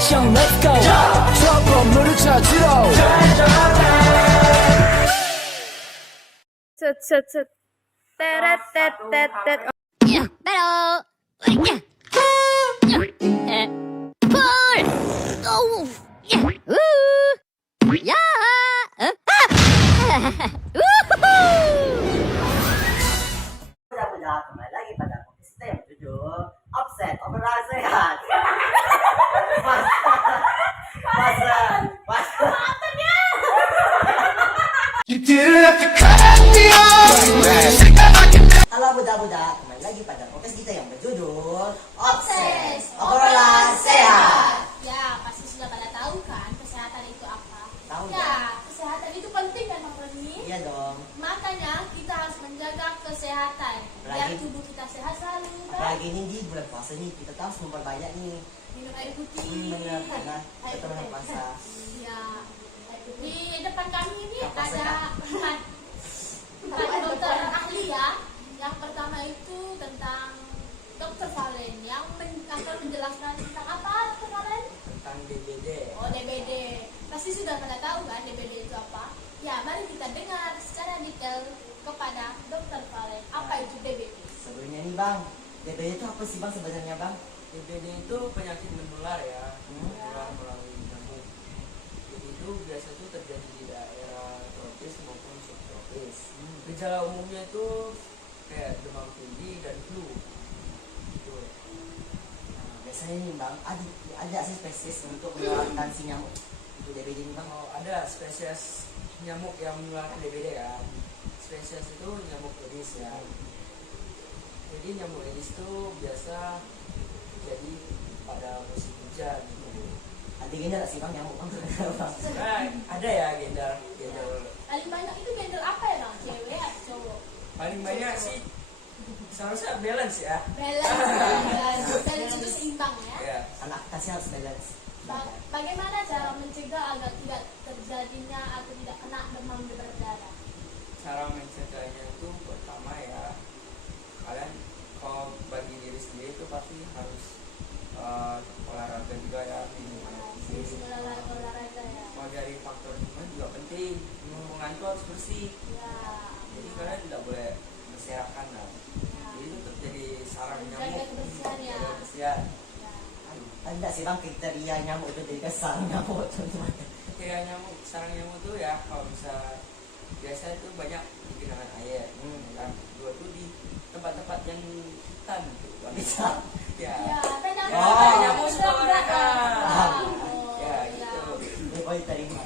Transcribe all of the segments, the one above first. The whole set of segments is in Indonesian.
action let's go 저 건물을 찾으러 Ya, pero. Ya. Pull. Oh. Ya. Ya. Mudah-mudahan kembali lagi pada podcast kita yang berjudul Offset Obrolan Sehat. Halo budak-budak, kembali lagi pada podcast kita yang berjudul Obses Obrolan Sehat. Ya, pasti sudah pada tahu kan kesehatan itu apa? Tahu Ya, kesehatan itu penting kan Bang Roni? Iya dong. Makanya kita harus menjaga kesehatan biar Apalagi- tubuh kita sehat selalu kan? Apalagi ini di bulan puasa nih, kita harus memperbanyak nih. Minum air putih. Benar, karena Air kita bulan putih. puasa. Iya. Di depan kami ini Apa ada empat dokter ahli ya. Yang pertama itu tentang Dokter Valen yang akan menjelaskan tentang apa Dokter Valen? Tentang DBD. Oh, DBD. Pasti sudah pada tahu kan DBD itu apa? Ya, mari kita dengar secara detail kepada Dokter Valen. Apa itu DBD? Sebelumnya nih Bang, DBD itu apa sih Bang sebenarnya Bang? DBD itu penyakit menular ya, menular melalui nyamuk. Jadi itu biasa tuh terjadi di daerah tropis maupun subtropis. Gejala umumnya itu kayak demam tinggi dan flu. Gitu. Nah, biasanya nih Bang, ada sih spesies untuk menularkan si nyamuk itu DBD nih Bang. Oh, ada spesies nyamuk yang menularkan DBD kan. Spesies itu nyamuk Aedes ya. Jadi nyamuk Aedes itu biasa terjadi pada musim hujan gitu. Ada gini nggak sih Bang nyamuk Bang sebenarnya Bang? Nah, ada ya gendal. Paling banyak itu gendel apa ya Bang? Cewek atau cowok? Paling banyak sih seharusnya balance ya. Balance. Balance itu seimbang ya. Ya. Anak kasih harus balance. Bagaimana cara mencegah agar tidak terjadinya atau tidak kena demam berdarah? Cara mencegahnya itu pertama ya, kalian kalau bagi diri sendiri itu pasti harus olahraga juga ya. Olahraga ya. Kalau dari faktor lingkungan juga penting, lingkungan itu harus bersih. Ya. Jadi kalian tidak boleh berserakan lah. Jadi itu tetap jadi sarang Menjaga nyamuk. kebersihan ya. Jaga kebersihan. Ya. Ada sih Bang kriteria nyamuk itu jadi kesal nyamuk teman-teman. Kayak nyamuk, sarang nyamuk tuh ya kalau bisa biasa itu banyak di genangan air. Kan dua tuh di tempat-tempat yang hutan gitu. Bisa. Ya. Ya, tenang. Oh, nyamuk suka olahraga. Oh, Ya ya. gitu. Ini boleh diterima.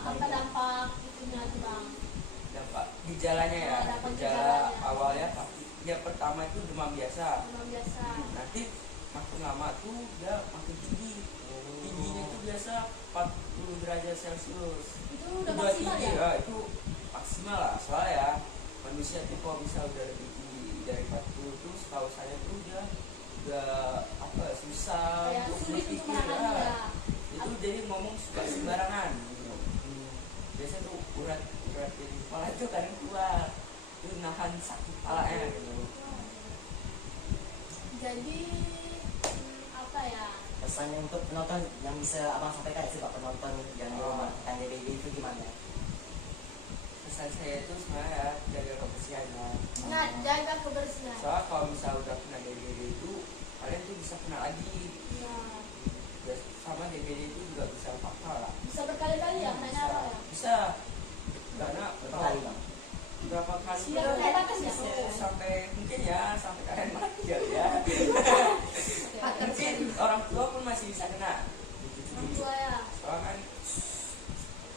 Apa dampak itunya tuh Bang? Dampak gejalanya ya. Dampak Gejala gejalanya. awalnya pasti yang pertama itu demam biasa. Demam biasa. Nanti makin lama tuh dia makin tinggi. Tingginya itu biasa 40 derajat Celcius. Itu udah Udah maksimal tinggi ya? itu maksimal lah. Soalnya ya manusia tuh kalau bisa udah lebih tinggi dari 40 tuh setahu saya tuh dia udah apa susah Kayak untuk sulit untuk berpikir menahan ya. Itu jadi ngomong suka sembarangan gitu. Biasa tuh urat di kepala itu kadang keluar, itu nahan sakit kepalanya gitu. Jadi apa ya? Pesannya untuk penonton yang bisa Abang sampaikan sih Pak penonton yang di rumah tentang DBD itu gimana? Pesan saya itu sebenarnya jaga kebersihannya. Nah, jaga kebersihan. Soalnya kalau misalnya udah kena DBD itu kalian tuh bisa kena lagi. Ya. Sama DBD itu juga bisa fatal lah. Bisa berkali-kali ya kena darah ya. Bisa. Karena Berapa kali Bang? berapa kali Siap, itu berapa kali ya? sampai mungkin ya sampai kalian mati kali ya. Mungkin orang tua pun masih bisa kena. Orang tua ya. Soalnya kan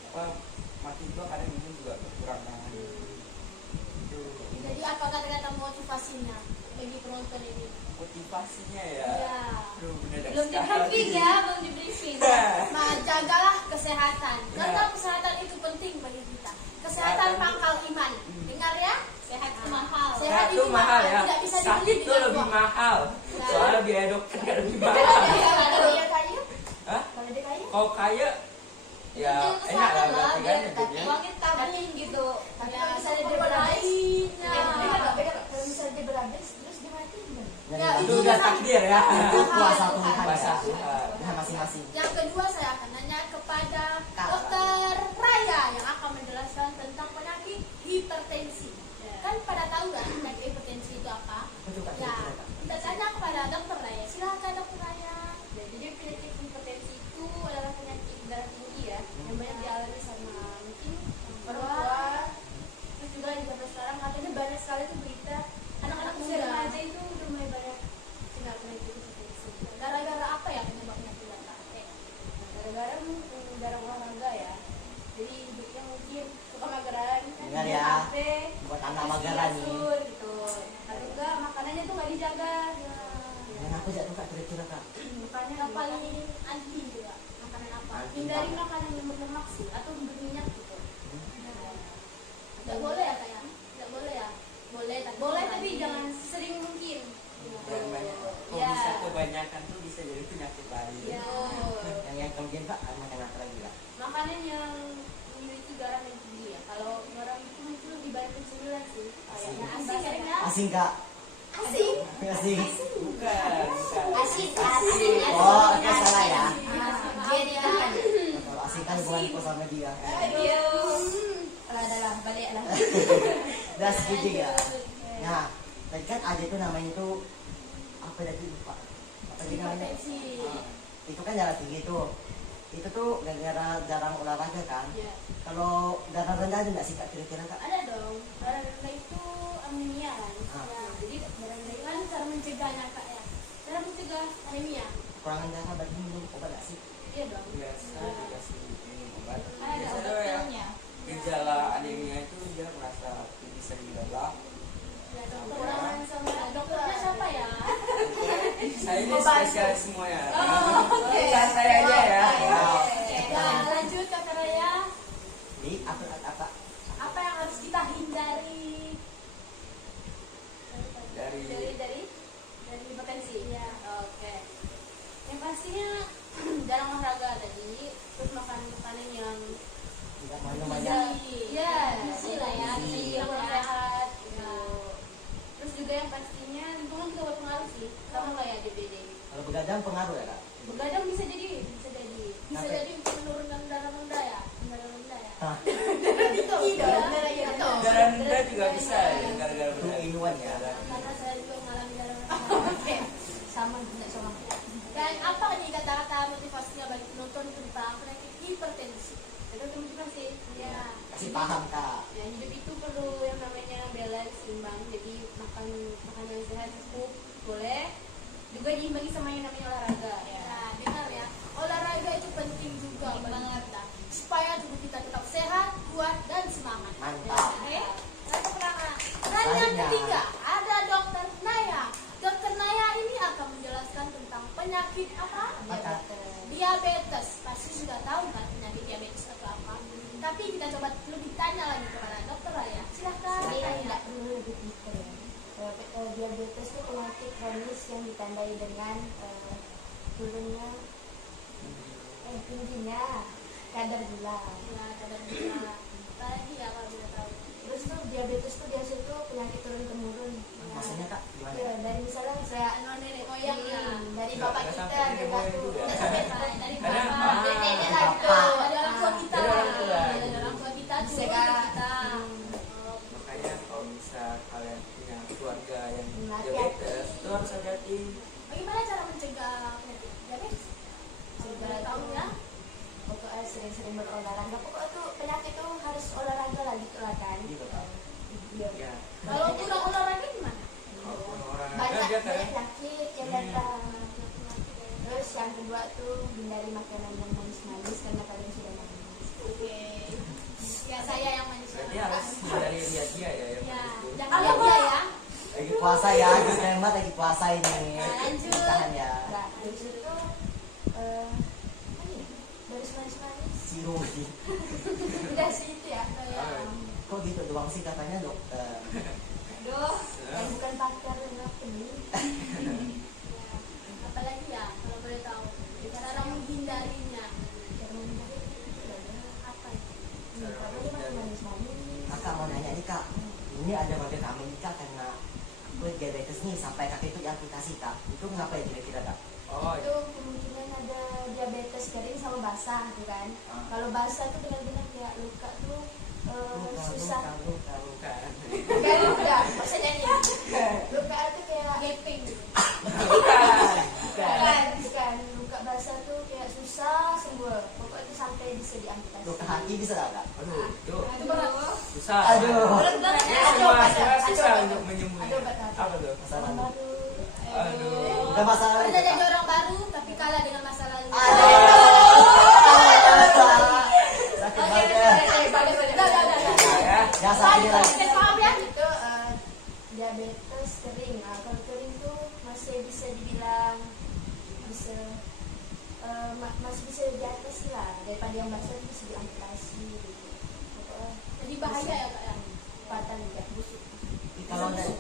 apa mati juga kadang mungkin juga berkurang kan. Itu Jadi apa kata-kata motivasinya bagi penonton ini? motivasinya ya. Ya. Aduh, mendadak Belum di sekali. briefing ya, belum di briefing. Nah, jagalah kesehatan. Karena kesehatan itu penting bagi kita. Kesehatan pangkal iman. Dengar ya? Sehat itu mahal. Sehat itu mahal ya. Tidak bisa Sakit dibeli itu dengan lebih uang. mahal. Ya. Soalnya biaya dokternya lebih mahal. Kalau dia kaya, Hah? kalau dia kaya, Kalau kaya ya enak lah berarti kan hidupnya. uangnya tabung gitu. Tapi Ya, kalau bisa misalnya dia dia lain. beda nggak? Kalau misalnya dia dia berhabis terus dia mati gimana? Ya, Itu udah takdir ya. itu kuasa Tuhan Kuasa ya. Tuhan. Ya, masing-masing. Yang kedua saya akan nanya kepada Kak. Dokter Raya yang akan menjelaskan tentang penyakit hipertensi. Kan pada tahu kan penyakit hipertensi itu apa? Betul, Kak. Ya, Betul, Kak. kita tanya kepada Dokter Raya. Silakan Dokter Raya. Ya, jadi penyakit hipertensi itu adalah penyakit darah tinggi ya, yang banyak dialami sama mungkin orang tua. Terus juga di zaman sekarang katanya banyak sekali tuh berita anak-anak usia Muda. remaja itu udah mulai banyak kena penyakit hipertensi. Gara-gara apa ya penyebabnya tidak tahu? Nah, gara-gara jarang olahraga ya. Jadi hidupnya mungkin suka mageran kan, Benar di ya. HP, Buat anak isi mageran nih. kasur, gitu. Atau enggak makanannya tuh nggak dijaga. Kenapa jatuh Kak kira-kira Kak? Makanya Yang paling anti juga makanan apa? Anti. hindari makanan yang berlemak sih atau berminyak gitu. Tidak boleh ya kayak? Tidak boleh ya? Boleh tapi Boleh tapi jangan sering mungkin. Jangan banyak. Kalau Ya. bisa kebanyakan tuh bisa jadi penyakit lain. Ya. Yang kemudian Kak, makan apa lagi Kak? Makanan yang memiliki garam yang tinggi ya. Kalau garam itu mungkin lebih banyak ke cemilan sih. Kayaknya Asing asin ya? ya. Asing Kak. asing. Asing. Bukan. Asin. Oh, oke salah ya. Jadi kan. Kalau asing kan bukan kok sama dia. Adalah balik lah. Udah segitu ya. Nah, tadi kan ada itu namanya itu apa tadi lupa. Apa tadi namanya? Hipertensi. Itu kan darah tinggi tuh. Itu tuh gara-gara jarang olahraga kan. Ya. Kalau darah rendah ada nggak sih Kak kira-kira Kak? Ada dong. Darah rendah itu anemia kan. Ah. Ya, jadi darah rendah itu Kan cara mencegahnya kak ya? cara mencegah anemia. Kekurangan darah berarti minum obat nggak sih? Iya dong. Biasa dikasih minum obat. Ada Biasa obat tuh ya. pilnya. Gejala anemia itu dia merasa tinggi sering lelah. Ya dokter. Kekurangan sama Dokternya siapa ya? Saya ini spesialis semua ya. oke. Santai aja ya. Ya lanjut Kak Raya. Jadi apa? Apa yang harus kita hindari? Dari dari hipertensi. Ya. Oke. Yang pastinya jarang olahraga tadi, terus makan makanan yang Tidak minum banyak. ya Gizi lah ya, gizi, gizi yang ya. sehat gitu. Terus juga yang pastinya lingkungan juga berpengaruh sih, sama kayak DBD. Kalau begadang pengaruh ya Kak? Begadang bisa jadi, bisa jadi. Bisa Kenapa? jadi menurunkan darah rendah ya? Darah rendah ya? Hah, Tidak. darah rendah juga bisa ya gara-gara itu berat. inuan ya. Karena saya juga mengalami darah rendah. Sama juga sama. Dan apa nih kata-kata motivasinya bagi penonton tentang penyakit hipertensi? Itu motivasi. Ya. Kasih paham Kak. Ya, hidup itu perlu yang namanya balance, seimbang. Jadi makan yang sehat cukup boleh. Juga diimbangi sama yang namanya olahraga ya. Ya, benar ya. Olahraga itu penting juga bagi kita supaya tubuh kita tetap sehat, kuat dan semangat. Mantap. Oke. Yang pertama. Dan yang ketiga ada Dokter Naya. Dokter Naya ini akan menjelaskan tentang penyakit apa? Maka Diabetes. Pasti sudah tahu kan penyakit diabetes atau apa. Tapi kita coba lebih tanya lagi kepada Dokter Naya. Silakan. Tidak perlu lebih detail ya. Diabetes itu penyakit kronis yang ditandai dengan turunnya tingginya kadar gula. Ya, kadang gula. Apa lagi ya kalau kita tahu? Terus tuh diabetes tuh biasa itu penyakit turun temurun. maksudnya Kak gimana? Ya, dari misalnya saya Nenek moyang ya. dari Nggak bapak kita sampai ada nenek moyang juga. Dari dari Karena bapak nenek dari lah itu. bapak. Dari orang tua kita. Dari orang tua. Dari orang tua kita Bisa, turun ke Kak. kita. Makanya kalau bisa kalian punya keluarga yang Hati-hati. diabetes itu harus hati-hati. Bagaimana cara mencegah penyakit diabetes? Boleh tahu ya? Pokoknya sering-sering berolahraga. Pokoknya tuh penyakit tuh harus olahraga lah gitu lah kan. Gitu Kak. Iya. Ya. Kalau kurang olahraga gimana? Kalau orang Banyak dia kadang penyakit yang datang. Terus yang kedua tuh hindari makanan yang manis-manis karena kalian sudah manis. Oke. Ya saya yang manusia. berarti harus hindari lihat dia ya yang Ya, itu. jangan lihat dia ya. Lagi puasa ya, Gus Hemat lagi puasa ini. Lanjut. Tahan ya. Nah, dari situ apa nih? Dari manis-manis. Siruhi. Udah sih itu ya. Kok gitu doang sih katanya dokter. Aduh, yang bukan pakar enggak peduli. Apalagi ya kalau boleh tahu cara menghindarinya. Cara menghindari itu ada Apa itu? apa dia makan manis-manis. Kakak mau nanya nih Kak, ini ada bagian Amerika karena aku nih sampai kaki itu diamputasi kak, itu ngapain kira-kira kak? Oh, Itu kemungkinan ada diabetes kering sama basah gitu kan. Ah. Kalau basah tuh benar-benar kayak luka tuh susah. Luka. Kayak luka, maksudnya nih. Luka tuh kayak Gepeng. bukan. Luka basah tuh kayak susah sembuh. Pokoknya itu sampai bisa diamputasi. Luka hati bisa nggak kak? aduh, itu Itu berat. susah. Aduh. Berat banget ya. Ya, Ada semua obatnya, semua ada susah obatnya. untuk menyembuhkan. Ada obatnya. Apa tuh? Masalah. Aduh. Bukan masalah Udah itu jadi kak. orang baru tapi kalah dengan masa lalu. Sakit Oke, banget. bagus. Ya. Ya sakit lagi. Paham ya? Itu diabetes kering. Nah, kalau kering tuh masih bisa dibilang bisa masih bisa di atas lah daripada yang basah itu bisa diamputasi gitu. Pokoknya Jadi bahaya ya kak ya. fatal juga busuk.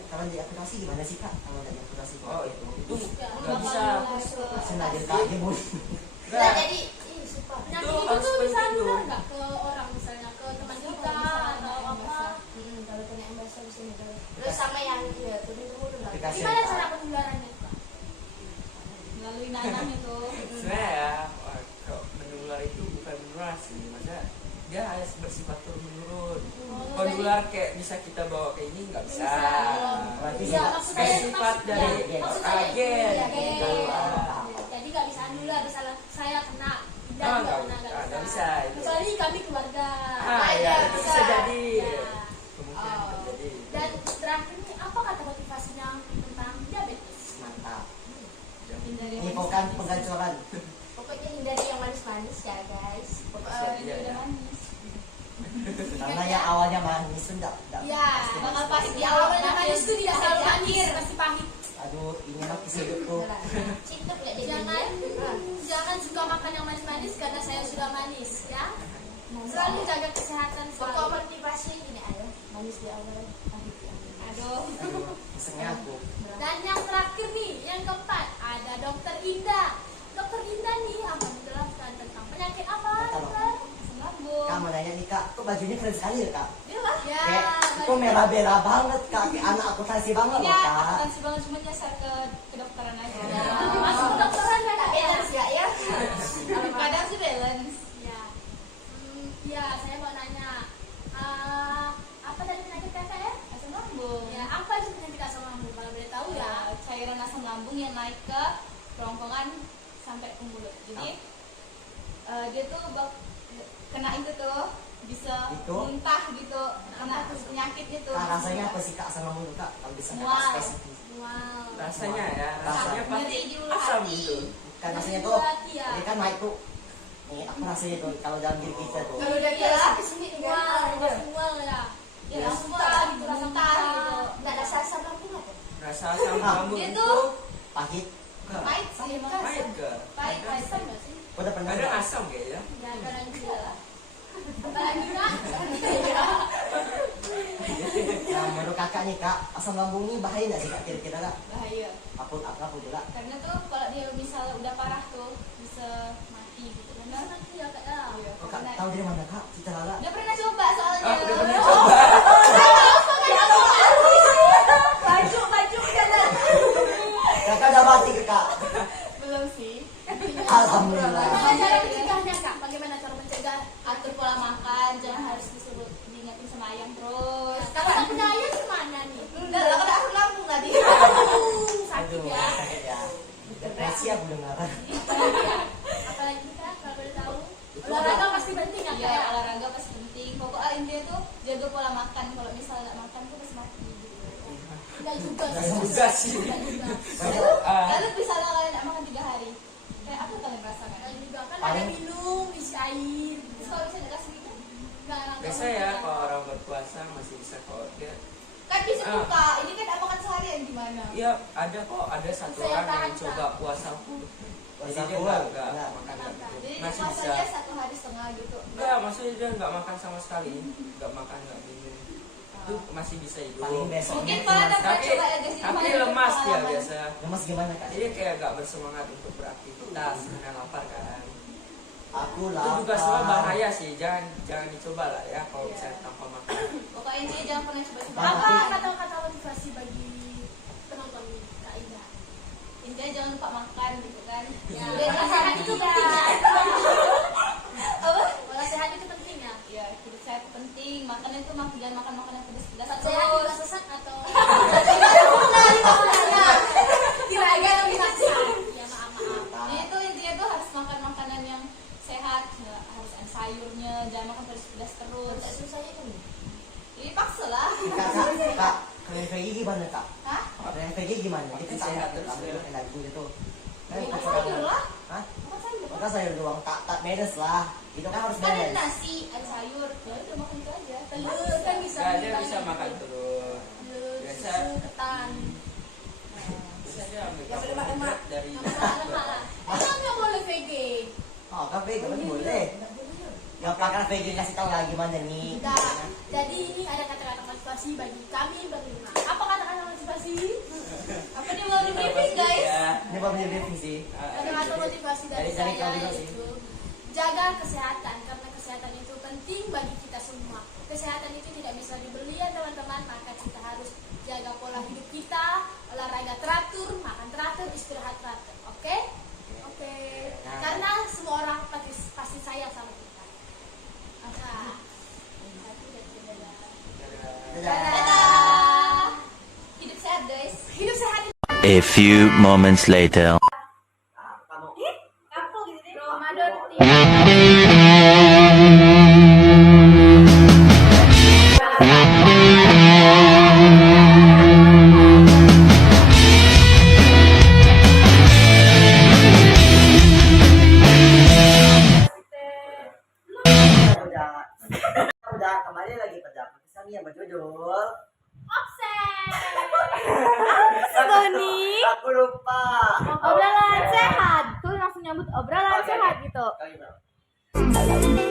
Kalau diamputasi gimana sih kak? Kalau dari amputasi Oh, itu nggak bisa. sengaja kak ibu. Nah, Nggak. jadi sumpah. Penyakit Itu itu harus tuh bisa penting tuh. nular nggak ke orang misalnya ke teman kita atau apa? Kalau kena yang basah bisa nular. Terus sama yang ya turun temurun lah. Aplikasi. Gimana cara penularannya kak? Melalui nanam itu. Sebenarnya ya, kalau menular itu bukan menular sih, maksudnya dia harus bersifat turun menurun. Kalau nular kayak bisa kita bawa ke ini nggak bisa. Berarti Iya, sifat- maksud saya sifat dari ya, maksud saya agen. iya, Gitu. agen. Jadi nggak bisa nular, misalnya saya kena dan Ah, juga nggak kena nggak bisa itu. Kecuali kami keluarga. Ah ya, itu bisa jadi. Ya. Kemungkinan Oh. terjadi. Dan terakhir nih, apa kata motivasinya tentang diabetes? mantap. Hindari Ini bukan penggancoran. Pokoknya hindari yang manis-manis ya guys. Iya, Iya, iya. manis. Karena yang awalnya manis itu enggak. Ya, bakal pahit di awal dan manis itu tidak selalu manis, pasti pahit. Aduh, ini mah kisah hidupku. Cinta nggak jadi Jangan suka makan yang manis-manis karena saya sudah manis, ya. Selalu jaga kesehatan Pokok selalu. motivasi ini ayo manis di awal, pahit di akhir. Aduh. Aduh, kesennya aku. Dan yang terakhir nih, yang keempat, ada Dokter Indah. Dokter Indah nih akan menjelaskan tentang penyakit apa, Dokter? Asam lambung. Kak mau nanya nih kak, kok bajunya keren sekali ya kak? Dia lah. Ya, Kayak itu merah-merah banget kak, kayak anak akuntansi banget Ini loh kak. akuntansi banget cuma nyasar ke kedokteran aja. masuk ke dokteran ya, Kak, ya? Balance ya ya. Kadang sih balance. Ya. Ya, saya mau nanya, apa tadi penyakit kakak ya? Asam lambung. Ya, apa itu penyakit asam lambung? Kalau boleh tahu ya. Cairan asam lambung yang naik ke kerongkongan sampai ke mulut. Jadi dia tuh kena itu tuh bisa Itu? muntah gitu, kena penyakit itu. Kak rasanya apa sih kak sama mulu kak? Kalau bisa kakak Mual. spesifik. Wow. Rasanya ya, rasanya pasti Nyeri di ulu asam hati. gitu. Kan rasanya tuh, Hati ya. ini kan naik tuh. Nih aku rasanya tuh kalau dalam diri kita tuh. Kalau udah Iya. sampai sini Wow, kan. masih mual ya. Ya, Ya, langsung muntah muntah gitu, rasa muntah muntah gitu. Nggak ada asam lambung apa? Rasa asam Ah. lambung Dia itu tuh Pahit. pahit sih, pahit ke? pahit Asam nggak sih? Kau udah pernah Ada nggak? asam kayaknya. Ya, kadang juga lah. Apalagi kan? Nah menurut kakak nih kak, asam lambung ini bahaya nggak sih kak kira-kira kak? bahaya. Apa juga? Karena tuh kalau dia misalnya udah parah tuh bisa mati gitu. Benar? Nanti ya, Kak, ya. Iya, Oh, kak pernah. tahu dari mana kak? Cita lala. Udah pernah coba soalnya. Ah, udah pernah coba. Baju jalan. Kakak udah mati ke kak. Belum sih. Alhamdulillah. Gimana cara mencegahnya, Kak? Bagaimana cara mencegah? Atur pola makan, jangan harus disuruh diingetin sama ayam terus. Kalau tak punya ayam gimana nih? Udah lah, udah asam lambung tadi. Sakit Aduh, ya. sakit ya. Depresi aku dengar. Apalagi Kak, kalau boleh tahu. Olahraga pasti penting ya, Kak, Iya, ya? olahraga pasti penting. Pokoknya intinya tuh jaga pola makan. Kalau misalnya nggak makan tuh pasti mati. Gitu. Enggak juga Nggak sih. juga sih. Enggak juga. Lalu misalnya kalian nggak makan 3 hari, kayak apa kalian rasakan? Enggak juga. Kan ada Paling- minum, isi air. Terus kalau misalnya dikasih gitu, Enggak. Biasa ya kalau orang berpuasa masih bisa kok dia. kan bisa Ah. buka. Ini kan nggak makan seharian gimana? Iya ada kok, ada satu Saya orang tahan, yang coba puasa full. Puasa Jadi dia full, nggak enggak. makan nggak Jadi masih bisa. puasanya 1 hari setengah gitu. Enggak, maksudnya dia nggak makan sama sekali, nggak makan nggak minum. Itu masih bisa hidup. Paling besoknya Mungkin cuma- kalau ada pernah Tapi coba ya guys, ini tapi kalian lemas dia berpengalaman. biasa. Lemas gimana kak? Jadi kayak nggak bersemangat untuk beraktivitas karena lapar kan. Aku Itu lapar. juga soal bahaya sih, jangan dicoba lah ya kalau misalnya tanpa makan. Pokoknya intinya jangan pernah coba-coba. Ah, Apa tapi- kata-kata motivasi bagi penonton ini? lupa makan gitu kan. Ya, Dan pola sehat itu penting ya. apa? Pola sehat itu penting ya. Ya, hidup sehat itu penting. Makannya itu jangan makan makanan pedas-pedas Saat sehat juga terus. sesat atau Kira-kira dipaksa. Ya maaf. Jadi itu intinya tuh harus makan makanan yang sehat, nggak harus ada sayurnya, jangan makan pedas-pedas terus. Susahnya kan. Jadi paksa lah. Kak, kalian VG gimana kak? Hah? Kalian VG gimana? Jadi Pasti kan sehat saya terus, ya. ambil lagu itu. Makan sayur lah. Hah? Makan sayur. Bukan sayur doang, tak beres lah. Itu kan harus Ada beres. nasi, ada sayur. Ya udah makan itu aja. Telur kan bisa. Nggak, dia bisa makan telur. Telur, Biasa. susu, ketan. Bisa dia ambil Yang berlemak-lemak. karbohidrat dari Kan nggak boleh VG. Oh, kan VG kan boleh. Yang pakar VG kasih tahu lagi gimana nih. Nah, jadi ini ada kata-kata motivasi bagi kami berlima. Apa kata-kata motivasi? Apa dia mau di briefing guys? Ya. Ini baru briefing sih. Kata-kata motivasi dari Dari kau saya juga sih. yaitu jaga kesehatan karena kesehatan itu penting bagi kita semua. Kesehatan itu tidak bisa dibeli ya teman-teman, maka kita harus jaga pola hidup kita, olahraga teratur, makan teratur, istirahat teratur. Oke? Oke. Karena semua orang pasti sayang sama kita. Nah, Dadah. Dadah. Hidup sehat guys. hidup sehat. A few moments later. Ramadan. Udah kembali lagi pada kami yang berjudul Tony, Aku lupa. obrolan sehat. Tuh langsung nyambut obrolan sehat gitu. Kali berapa?